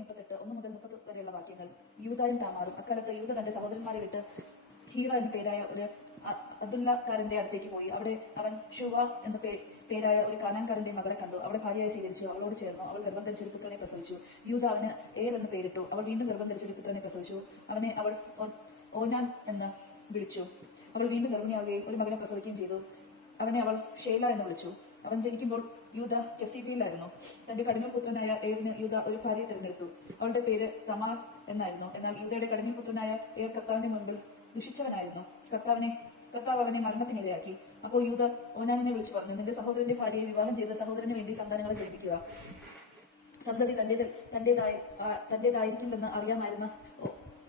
മുപ്പത്തെട്ട് ഒന്ന് മുതൽ മുപ്പത്തി വരെയുള്ള വാക്യങ്ങൾ. യൂതായും താമാറും. അക്കാലത്ത് യൂത തന്റെ സഹോദരന്മാരെ വിട്ട് ഹീറ എന്ന പേരായ ഒരു അബ്ദുല്ലക്കാരന്റെ അടുത്തേക്ക് പോയി. അവിടെ അവൻ ഷുവ എന്ന പേരായ ഒരു കാനാൻകാരന്റെ മകളെ കണ്ടു. അവളെ ഭാര്യയായി സ്വീകരിച്ചു. അവളോട് ചേർന്നു. അവൾ ഗർഭം ധരിച്ചൊരു പുത്രനെ പ്രസവിച്ചു. യൂത അവന് ഏർ എന്ന് പേരിട്ടു. അവൾ വീണ്ടും ഗർഭം ധരിച്ചൊരു പുത്രനെ പ്രസവിച്ചു. അവനെ അവൾ ഓനാൻ എന്ന് വിളിച്ചു. അവൾ വീണ്ടും ഗർഭിണിയാവുകയും ഒരു മകനെ പ്രസവിക്കുകയും ചെയ്തു. അവനെ അവൾ ഷേല എന്ന് വിളിച്ചു. അവൻ ജനിക്കുമ്പോൾ യൂത യസീബിയിലായിരുന്നു. തന്റെ കഠിനപുത്രനായ ഏറിന് യൂത ഒരു ഭാര്യയെ തിരഞ്ഞെടുത്തു. അവളുടെ പേര് തമാർ എന്നായിരുന്നു. എന്നാൽ യൂതയുടെ കഠിനപുത്രനായ ഏർ കർത്താവിന്റെ മുമ്പിൽ ദുഷിച്ചവനായിരുന്നു. കർത്താവിനെ കർത്താവ് അവനെ മരണത്തിനിടയാക്കി അപ്പോൾ യൂത ഓനാനിനെ വിളിച്ചു പറഞ്ഞു നിന്റെ സഹോദരന്റെ ഭാര്യയെ വിവാഹം ചെയ്ത സഹോദരന് വേണ്ടി സന്താനങ്ങളെ ജനിപ്പിക്കുക. സന്തതി തന്റേതിൽ തന്റേതായി തന്റേതായിരിക്കില്ലെന്ന് അറിയാമായിരുന്ന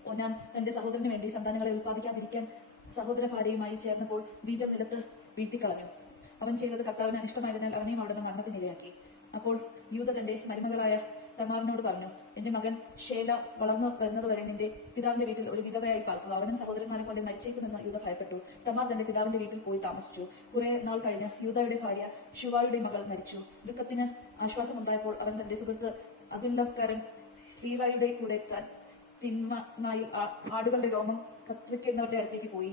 ഒനാൻ തന്റെ സഹോദരന് വേണ്ടി സന്താനങ്ങളെ ഉൽപ്പാദിക്കാതിരിക്കാൻ സഹോദര ഭാര്യയുമായി ചേർന്നപ്പോൾ ബീജം നിലത്ത് വീഴ്ത്തിക്കളഞ്ഞു. അവൻ ചെയ്തത് കർത്താവിന് അനിഷ്ടമായതിനാൽ അവനെയും അവിടുന്ന് മരണത്തിനിരയാക്കി അപ്പോൾ യൂത തന്റെ മരുമകളായ തമാറിനോട് പറഞ്ഞു എന്റെ മകൻ ഷേല വളർന്നു വരുന്നതുവരെ നിന്റെ പിതാവിന്റെ വീട്ടിൽ ഒരു വിധവയായി പാർക്കുക. അവനും സഹോദരന്മാരും പോലെ മരിച്ചേക്കുമെന്ന് യൂത ഭയപ്പെട്ടു. തമാർ തന്റെ പിതാവിന്റെ വീട്ടിൽ പോയി താമസിച്ചു. കുറെ നാൾ കഴിഞ്ഞ് യൂതയുടെ ഭാര്യ ഷുവായുടെ മകൾ മരിച്ചു. ദുഃഖത്തിന് ആശ്വാസമുണ്ടായപ്പോൾ അവൻ തന്റെ സുഹൃത്ത് അതുല്ലക്കാരൻ ഹീറായുടെ കൂടെ തിന്മനായി ആടുകളുടെ രോമം കത്രിക്കുന്നവരുടെ അടുത്തേക്ക് പോയി.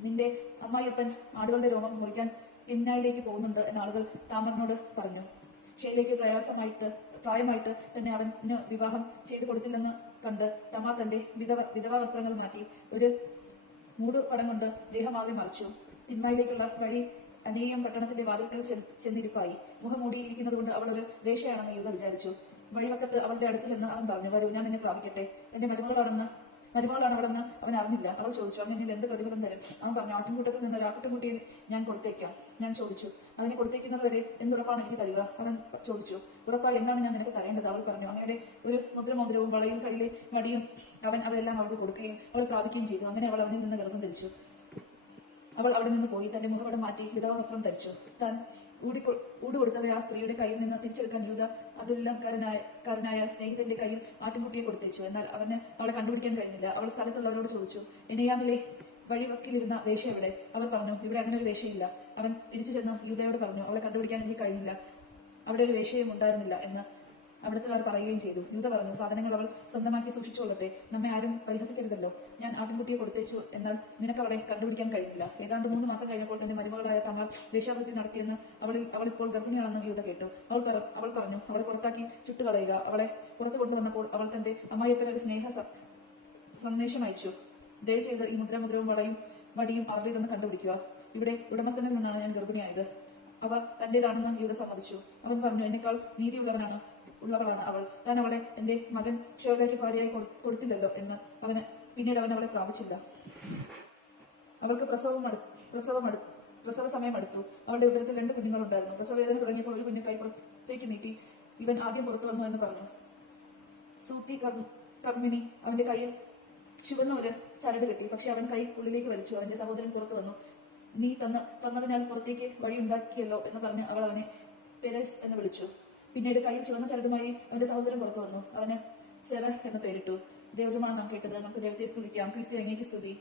നിന്റെ അമ്മായിയപ്പൻ ആടുകളുടെ രോമം മുറിക്കാൻ തിന്നായിലേക്ക് പോകുന്നുണ്ട് എന്ന ആളുകൾ താമറിനോട് പറഞ്ഞു. ഷെയിലേക്ക് പ്രയാസമായിട്ട് പ്രായമായിട്ട് തന്നെ അവന് വിവാഹം ചെയ്തു കൊടുത്തില്ലെന്ന് കണ്ട് തമാർ തന്റെ വിധവ വിധവാ വസ്ത്രങ്ങൾ മാറ്റി ഒരു മൂടുപടം കൊണ്ട് ദേഹമാകെ മറിച്ചു. തിന്മയിലേക്കുള്ള വഴി അനേകം പട്ടണത്തിന്റെ വാതിൽക്കൽ ചെന്നിരിപ്പായി. മുഖം മൂടിയിരിക്കുന്നത് കൊണ്ട് അവൾ ഒരു വേഷയാണെന്ന് യൂത വിചാരിച്ചു. വഴിവക്കത്ത് അവളുടെ അടുത്ത് ചെന്ന് അവൻ പറഞ്ഞു വരൂ ഞാൻ നിന്നെ പ്രാപിക്കട്ടെ. എന്റെ മരുമകളാണെന്ന് മരുമകളാണ് അവളെന്ന് അവൻ അറിഞ്ഞില്ല. അവൾ ചോദിച്ചു അവൻ എന്നിൽ എന്ത് പ്രതിഫലം തരും? അവൻ പറഞ്ഞു ആട്ടിൻകൂട്ടത്തിൽ നിന്ന് ഒരു ആട്ടിൻകുട്ടിയെ ഞാൻ കൊടുത്തേക്കാം. ഞാൻ ചോദിച്ചു അതിനെ കൊടുത്തേക്കുന്നത് വരെ എന്തുറപ്പാണ് എനിക്ക് തരിക? അവൻ ചോദിച്ചു ഉറപ്പായി എന്താണ് ഞാൻ നിനക്ക് തരേണ്ടത്? അവൾ പറഞ്ഞു അങ്ങയുടെ ഒരു മുദ്രമോതിരവും വളയും കയ്യിലെ വടിയും അവൻ അവയെല്ലാം അവൾക്ക് കൊടുക്കുകയും അവൾ പ്രാപിക്കുകയും ചെയ്തു. അങ്ങനെ അവൾ അവനിൽ നിന്ന് ഗർഭം ധരിച്ചു. അവൾ അവിടെ നിന്ന് പോയി തന്റെ മുഖപടം മാറ്റി വിധവ വസ്ത്രം ധരിച്ചു. താൻ ഊടി ഊട് കൊടുത്തവയെ ആ സ്ത്രീയുടെ കയ്യിൽ നിന്ന് തിരിച്ചെടുക്കാൻ യൂത അതുല്ലക്കാരനായ കാരനായ സ്നേഹിതന്റെ കയ്യിൽ ആട്ടിൻകുട്ടിയെ കൊടുത്തേച്ചു. എന്നാൽ അവന് അവളെ കണ്ടുപിടിക്കാൻ കഴിഞ്ഞില്ല. അവൾ സ്ഥലത്തുള്ളവരോട് ചോദിച്ചു എനയാമിലെ വഴിവക്കിലിരുന്ന വേഷ എവിടെ? അവർ പറഞ്ഞു ഇവിടെ അങ്ങനെ ഒരു വേഷയില്ല അവൻ തിരിച്ചു ചെന്ന് യൂതയോട് പറഞ്ഞു അവളെ കണ്ടുപിടിക്കാൻ എനിക്ക് കഴിഞ്ഞില്ല. അവിടെ ഒരു വേഷയും ഉണ്ടായിരുന്നില്ല എന്ന് അവിടുത്തെ പറയുകയും ചെയ്തു. യൂത പറഞ്ഞു? സാധനങ്ങൾ അവൾ സ്വന്തമാക്കി സൂക്ഷിച്ചുകൊള്ളട്ടെ നമ്മെ ആരും പരിഹസിക്കരുതല്ലോ. ഞാൻ ആട്ടിൻകുട്ടിയെ കൊടുത്തേച്ചു എന്നാൽ നിനക്ക് അവളെ കണ്ടുപിടിക്കാൻ കഴിഞ്ഞില്ല ഏതാണ്ട് മൂന്ന് മാസം കഴിഞ്ഞപ്പോൾ തന്റെ മരുമകളായ തമാർ വേശ്യാവൃത്തി നടത്തിയെന്ന് അവൾ അവൾ ഇപ്പോൾ ഗർഭിണിയാണെന്ന് യൂത കേട്ടു. അവൾ അവൾ പറഞ്ഞു അവളെ പുറത്താക്കി ചുട്ടുകളയുക അവളെ പുറത്തു കൊണ്ടുവന്നപ്പോൾ അവൾ തന്റെ അമ്മായിയപ്പൻ ഒരു സ്നേഹ സന്ദേശം അയച്ചു. ദയചെയ്ത് ഈ മുദ്രാമുദ്രവും വളയും വടിയും അവരുടേതെന്ന് കണ്ടുപിടിക്കുക. ഇവിടെ ഉടമസ്ഥനിൽ നിന്നാണ് ഞാൻ ഗർഭിണിയായത്. അവ തന്റേതാണെന്ന് യൂത സമ്മതിച്ചു. അവൻ പറഞ്ഞു എന്നെക്കാൾ നീതിയുള്ളവനാണ് ഉള്ളവളാണ് അവൾ താൻ അവളെ എന്റെ മകൻ ഷോയിലേക്ക് ഭാര്യയായി കൊടു- കൊടുത്തില്ലല്ലോ എന്ന് അവന് പിന്നീട് അവൻ അവളെ പ്രാപിച്ചില്ല. അവൾക്ക് പ്രസവം പ്രസവം പ്രസവ സമയം അടുത്തു. അവളുടെ ഉദരത്തിൽ രണ്ട് കുഞ്ഞുങ്ങളുണ്ടായിരുന്നു. പ്രസവവേദന തുടങ്ങിയപ്പോൾ ഒരു കുഞ്ഞു കൈ പുറത്തേക്ക് നീട്ടി ഇവൻ ആദ്യം പുറത്തു വന്നു എന്ന് പറഞ്ഞു. സൂത്തി കമ്മിനി അവന്റെ കയ്യിൽ ചുവന്ന ഒരു ചരട് കെട്ടി. പക്ഷെ അവൻ കൈ ഉള്ളിലേക്ക് വലിച്ചു. അവന്റെ സഹോദരൻ പുറത്തു വന്നു. നീ തന്ന തന്നതിനാൽ പുറത്തേക്ക് വഴി ഉണ്ടാക്കിയല്ലോ എന്ന് പറഞ്ഞ് അവൾ അവനെ പെരസ് എന്ന് വിളിച്ചു. പിന്നീട് കയ്യിൽ ചുവന്ന ചരടുമായി അവന്റെ സഹോദരൻ പുറത്തു വന്നു. അവന് സെറ എന്ന് പേരിട്ടു. ദൈവജമാണ് നാം കേട്ടത് നമുക്ക് ദൈവത്തെ സ്തുതിക്കാം. ക്രിസ്തു എങ്ങേക്ക് സ്തുതി.